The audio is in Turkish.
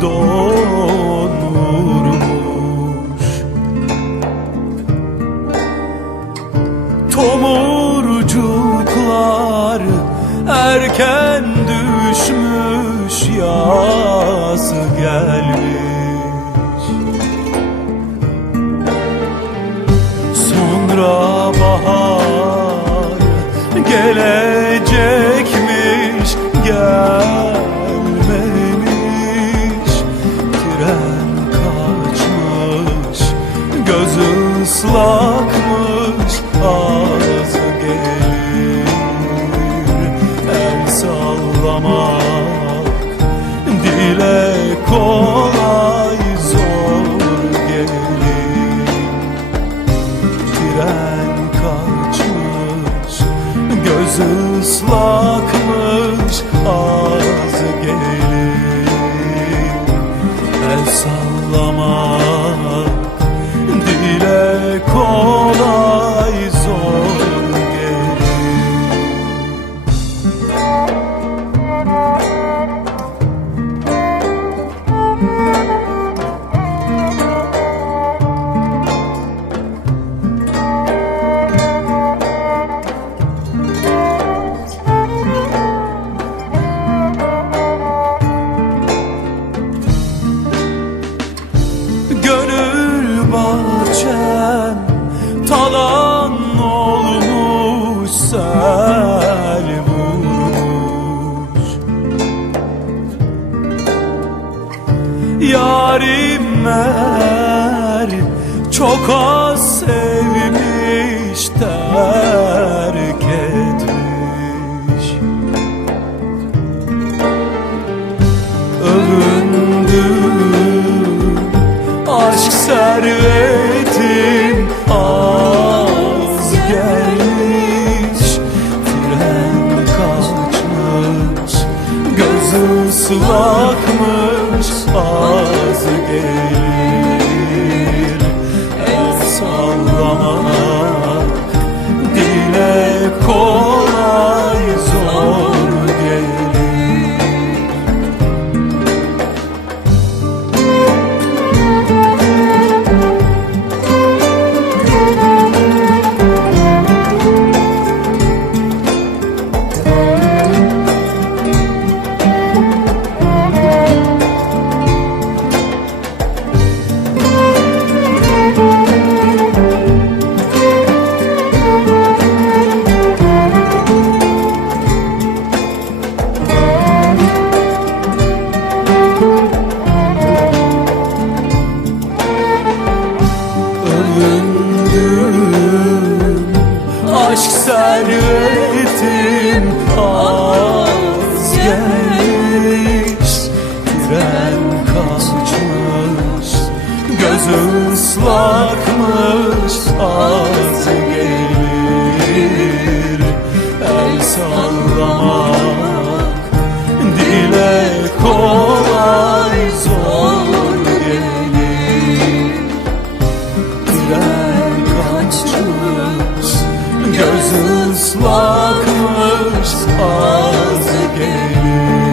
donurmuş. Tomurcuklar erken düşmüş yaz gelmiş. Gözü ıslakmış ağzı gelir El sallamak. Dile kolay zor gelir. Tren kaçmış Gözü ıslakmış Ağzı gelir. El sallamak Yarim mer çok az sevmiş terk etmiş. Övündüm Aşk servetim az gelmiş. Tren kaçmış Gözü ıslakmış Göz ıslakmış ağzı gelir.